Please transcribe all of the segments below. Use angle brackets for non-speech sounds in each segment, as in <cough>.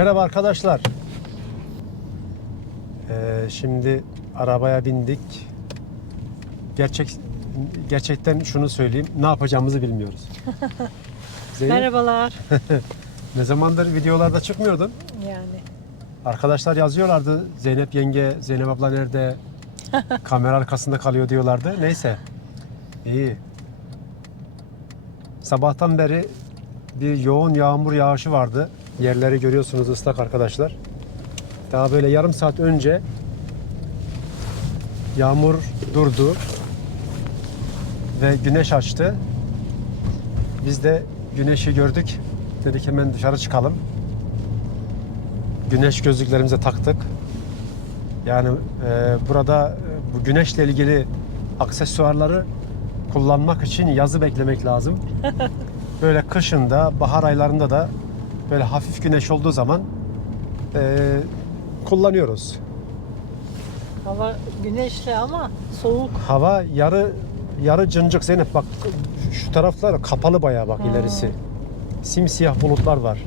Merhaba arkadaşlar. Ee, şimdi arabaya bindik. Gerçek gerçekten şunu söyleyeyim. Ne yapacağımızı bilmiyoruz. <laughs> Zeynep, Merhabalar. <laughs> ne zamandır videolarda çıkmıyordun? Yani Arkadaşlar yazıyorlardı. Zeynep yenge, Zeynep abla nerede? <laughs> Kamera arkasında kalıyor diyorlardı. Neyse. İyi. Sabahtan beri bir yoğun yağmur yağışı vardı. Yerleri görüyorsunuz ıslak arkadaşlar. Daha böyle yarım saat önce yağmur durdu ve güneş açtı. Biz de güneşi gördük. Dedik hemen dışarı çıkalım. Güneş gözlüklerimize taktık. Yani e, burada e, bu güneşle ilgili aksesuarları kullanmak için yazı beklemek lazım. <laughs> Böyle kışında, bahar aylarında da böyle hafif güneş olduğu zaman e, kullanıyoruz. hava güneşli ama soğuk. Hava yarı yarı cıncık Zeynep bak şu taraflar kapalı bayağı bak Hmm. ilerisi. Simsiyah bulutlar var.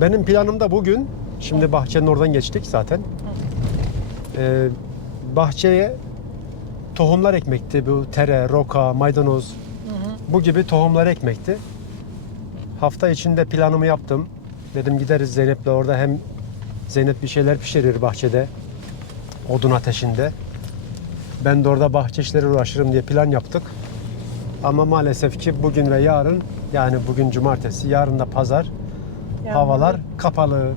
Benim planımda bugün şimdi bahçenin oradan geçtik zaten. Ee, bahçeye tohumlar ekmekti. Bu tere, roka, maydanoz Hı hı. bu gibi tohumlar ekmekti. Hafta içinde planımı yaptım. Dedim gideriz Zeynep'le orada hem Zeynep bir şeyler pişirir bahçede. Odun ateşinde. Ben de orada bahçe işleri uğraşırım diye plan yaptık. Ama maalesef ki bugün ve yarın yani bugün cumartesi, yarın da pazar Yağmurlu. havalar kapalı.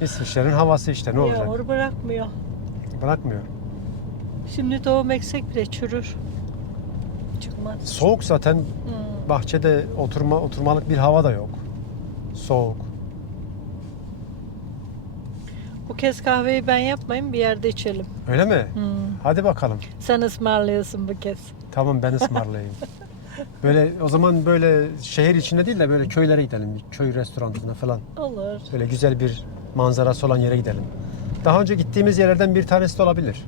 İsviçre'nin havası işte ne olacak? Yağmur bırakmıyor. Bırakmıyor. Şimdi tohum eksek bile çürür. Çıkmaz. Soğuk zaten Hı. bahçede oturma oturmalık bir hava da yok. Soğuk. Bu kez kahveyi ben yapmayayım bir yerde içelim. Öyle mi? Hı. Hadi bakalım. Sen ısmarlıyorsun bu kez. Tamam ben ısmarlayayım. <laughs> böyle o zaman böyle şehir içinde değil de böyle köylere gidelim. Köy restoranına falan. Olur. Böyle güzel bir manzarası olan yere gidelim. Daha önce gittiğimiz yerlerden bir tanesi de olabilir.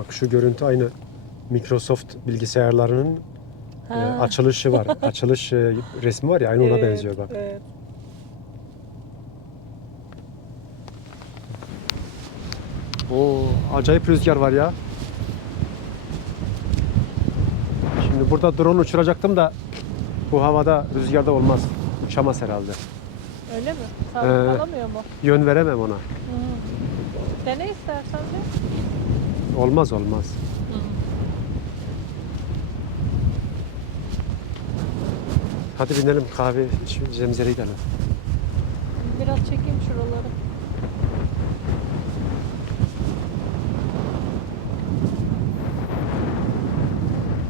Bak şu görüntü aynı Microsoft bilgisayarlarının e, açılışı var. <laughs> Açılış e, resmi var ya aynı ona Evet, benziyor bak. Evet. Oo, acayip rüzgar var ya. Şimdi burada drone uçuracaktım da bu havada rüzgarda olmaz. Uçamaz herhalde. Öyle mi? Sağ Ee, alamıyor mu? Yön veremem ona. Hı. Dene istersen de. Olmaz olmaz. Hadi binelim kahve içeceğimiz yere gidelim. Biraz çekeyim şuraları.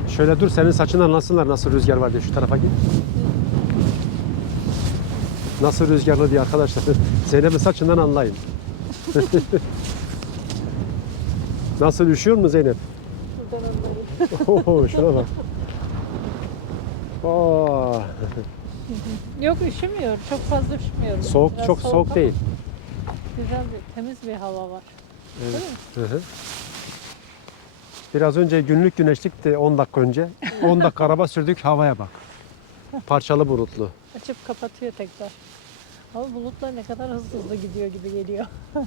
Şöyle dur senin saçını anlasınlar nasıl rüzgar var diye şu tarafa git. Nasıl rüzgarlı diye arkadaşlar. <laughs> Zeynep'in saçından anlayın. <laughs> nasıl üşüyor mu Zeynep? Buradan anlarım. <laughs> Oo, şuna bak. Oo, Yok üşümüyor. Çok fazla üşümüyorum. soğuk Biraz çok soğuk ama değil. Güzel bir, temiz bir hava var. Evet. Değil mi? Hı hı. Biraz önce günlük güneşlikti 10 dakika önce. 10 <laughs> dakika araba sürdük havaya bak. Parçalı bulutlu. Açıp kapatıyor tekrar. Ama bulutlar ne kadar hızlı hızlı gidiyor gibi geliyor. <laughs>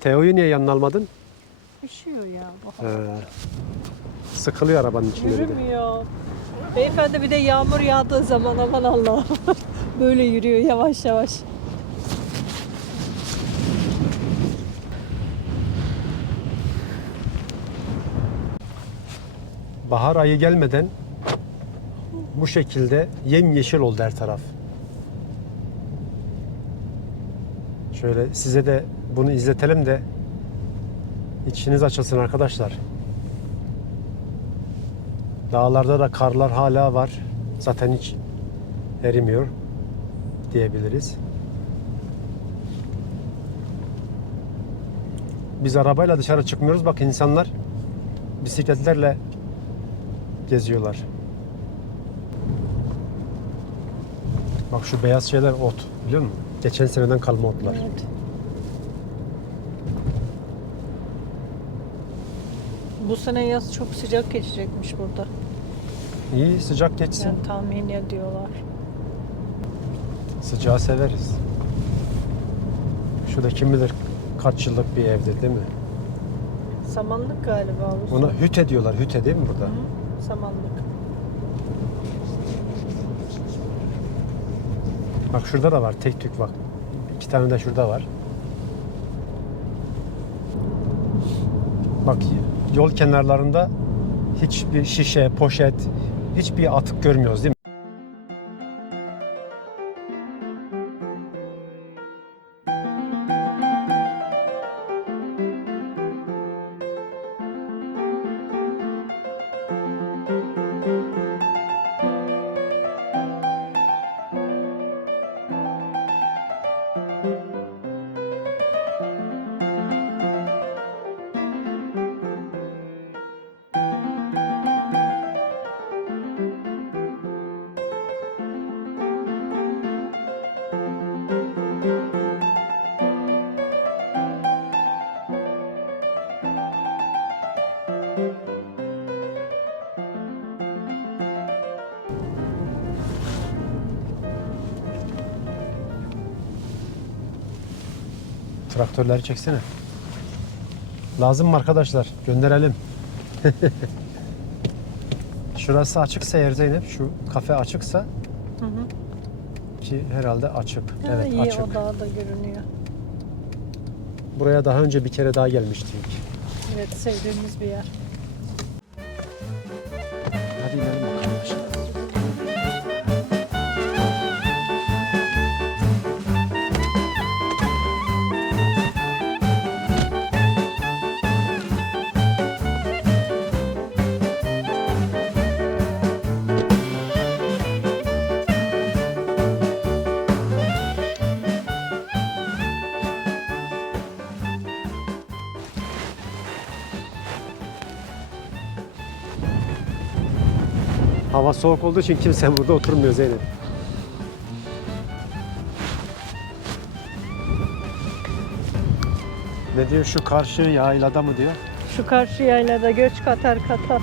Teo'yu niye yanına almadın? Üşüyor ya. hava. sıkılıyor arabanın içinde bir de. Yürümüyor. Beyefendi bir de yağmur yağdığı zaman aman Allah'ım. <laughs> Böyle yürüyor yavaş yavaş. Bahar ayı gelmeden bu şekilde yemyeşil oldu her taraf. Şöyle size de bunu izletelim de içiniz açılsın arkadaşlar. Dağlarda da karlar hala var. Zaten hiç erimiyor diyebiliriz. Biz arabayla dışarı çıkmıyoruz. Bak insanlar bisikletlerle geziyorlar. Bak şu beyaz şeyler ot biliyor musun? Geçen seneden kalma otlar. Evet. Bu sene yaz çok sıcak geçecekmiş burada. İyi sıcak geçsin. Yani tahmin ediyorlar. Sıcağı severiz. Şurada kim bilir kaç yıllık bir evde değil mi? Samanlık galiba bu. Ona hüte diyorlar. Hüte değil mi burada? Hı, Samanlık. Bak şurada da var. Tek tük bak. İki tane de şurada var. Bak yol kenarlarında hiçbir şişe, poşet, hiçbir atık görmüyoruz değil mi? Traktörleri çeksene. Lazım mı arkadaşlar? Gönderelim. <laughs> Şurası açıksa eğer Zeynep, şu kafe açıksa Hı hı. ki herhalde açık. Ha, evet iyi açık. o dağ da görünüyor. Buraya daha önce bir kere daha gelmiştik. Evet sevdiğimiz bir yer. Hava soğuk olduğu için kimse burada oturmuyor Zeynep. Ne diyor şu karşı yaylada mı diyor? Şu karşı yaylada göç katar katar.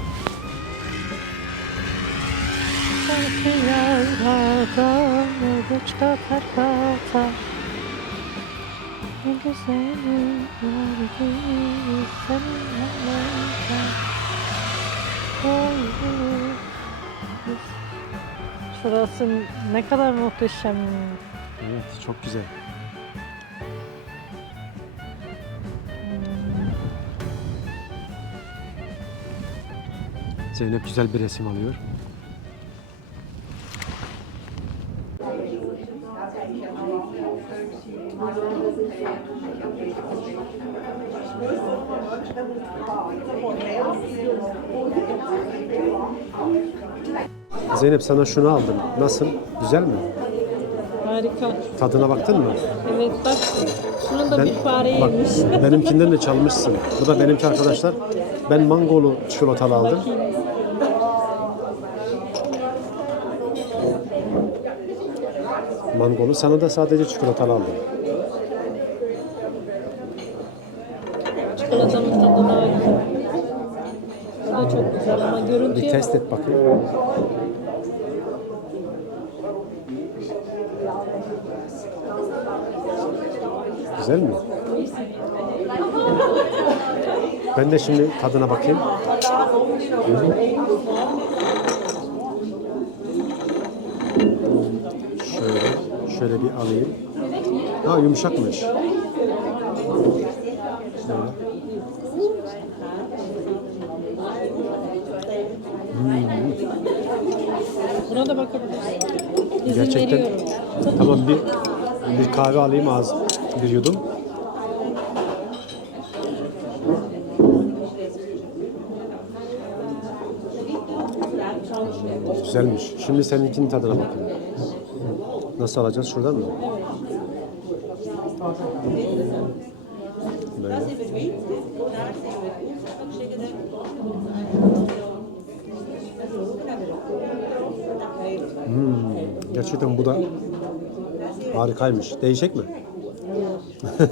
Karşı yaylada göç katar katar. Ne güzelim var ki senin Şurası ne kadar muhteşem. Evet çok güzel. Zeynep güzel bir resim alıyor. Zeynep sana şunu aldım. Nasıl? Güzel mi? Harika. Tadına baktın mı? Evet bak şunu da bir fare bak, yemiş. <laughs> benimkinden de çalmışsın. Bu da benimki arkadaşlar. Ben mangolu çikolatalı aldım. Bakayım. Mangolu sana da sadece çikolatalı aldım. Çikolatanın tadı daha güzel. Bu çok güzel ama Bir görüntüye test et bakayım. Güzel mi? Ben de şimdi tadına bakayım. Şöyle, şöyle bir alayım. Ha yumuşakmış. Ona da bakabilirsin. İzin Gerçekten. veriyorum. Tamam bir bir kahve alayım az bir yudum. Güzelmiş. Şimdi seninkinin tadına bakın. Nasıl alacağız? Şuradan mı? Böyle. Hmm, gerçekten bu da harikaymış. Değişik mi? <laughs>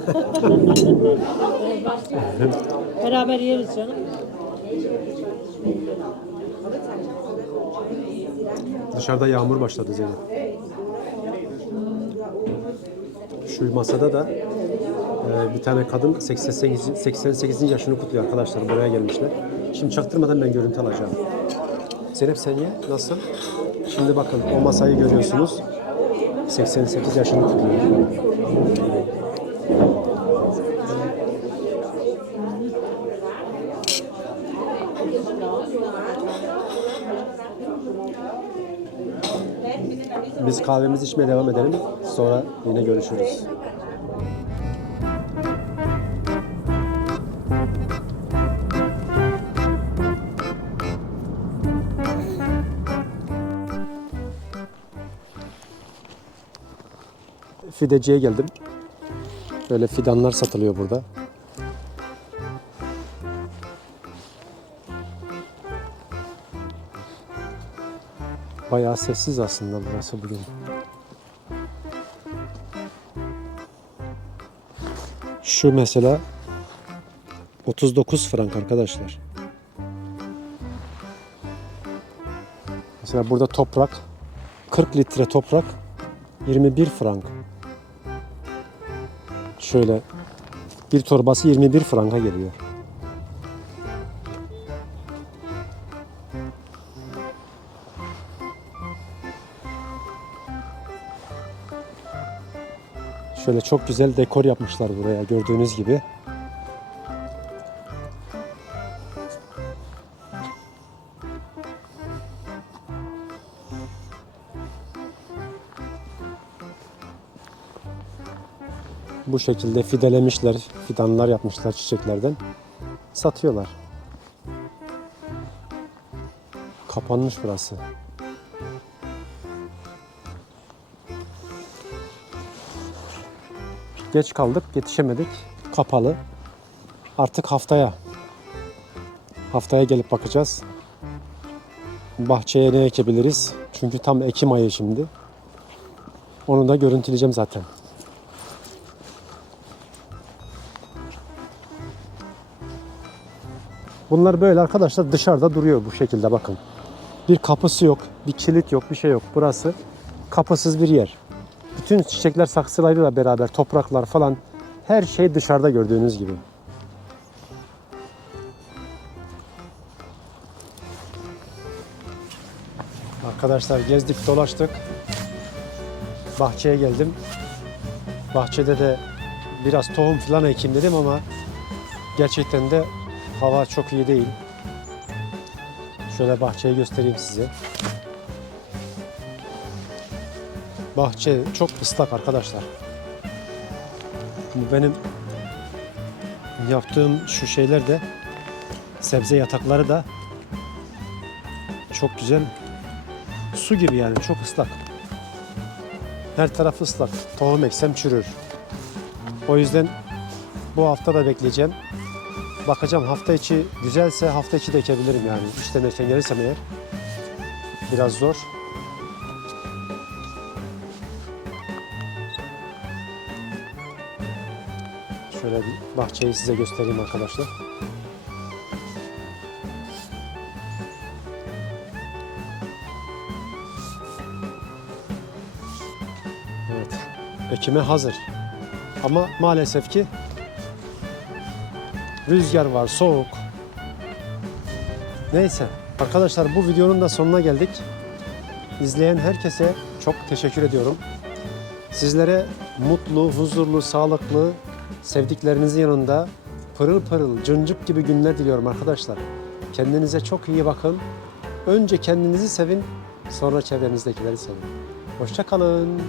Beraber yeriz canım. Dışarıda yağmur başladı Zeynep. Şu masada da e, bir tane kadın 88, 88. yaşını kutluyor arkadaşlar. Buraya gelmişler. Şimdi çaktırmadan ben görüntü alacağım. Zeynep sen ye. Nasıl? Şimdi bakın o masayı görüyorsunuz. 88 yaşını kutluyor. Biz kahvemizi içmeye devam edelim. Sonra yine görüşürüz. Fideciye geldim. Böyle fidanlar satılıyor burada. Bayağı sessiz aslında burası bugün. Şu mesela 39 frank arkadaşlar. Mesela burada toprak 40 litre toprak 21 frank. Şöyle bir torbası 21 franka geliyor. Şöyle çok güzel dekor yapmışlar buraya gördüğünüz gibi. Bu şekilde fidelemişler, fidanlar yapmışlar çiçeklerden. Satıyorlar. Kapanmış burası. Geç kaldık, yetişemedik. Kapalı. Artık haftaya. Haftaya gelip bakacağız. Bahçeye ne ekebiliriz? Çünkü tam Ekim ayı şimdi. Onu da görüntüleyeceğim zaten. Bunlar böyle arkadaşlar dışarıda duruyor bu şekilde bakın. Bir kapısı yok, bir kilit yok, bir şey yok. Burası kapısız bir yer. Bütün çiçekler saksılarıyla beraber topraklar falan her şey dışarıda gördüğünüz gibi. Arkadaşlar gezdik dolaştık. Bahçeye geldim. Bahçede de biraz tohum falan ekeyim dedim ama gerçekten de hava çok iyi değil. Şöyle bahçeyi göstereyim size. Bahçe çok ıslak arkadaşlar. Bu benim yaptığım şu şeyler de sebze yatakları da çok güzel su gibi yani çok ıslak. Her tarafı ıslak. Tohum eksem çürür. O yüzden bu hafta da bekleyeceğim. Bakacağım hafta içi güzelse hafta içi de ekebilirim yani. İşten erken gelirsem eğer. Biraz zor. Şöyle bir bahçeyi size göstereyim arkadaşlar. Evet. Ekime hazır. Ama maalesef ki rüzgar var, soğuk. Neyse. Arkadaşlar bu videonun da sonuna geldik. İzleyen herkese çok teşekkür ediyorum. Sizlere mutlu, huzurlu, sağlıklı, sevdiklerinizin yanında pırıl pırıl, cıncık gibi günler diliyorum arkadaşlar. Kendinize çok iyi bakın. Önce kendinizi sevin, Sonra çevrenizdekileri sevin. Hoşça kalın.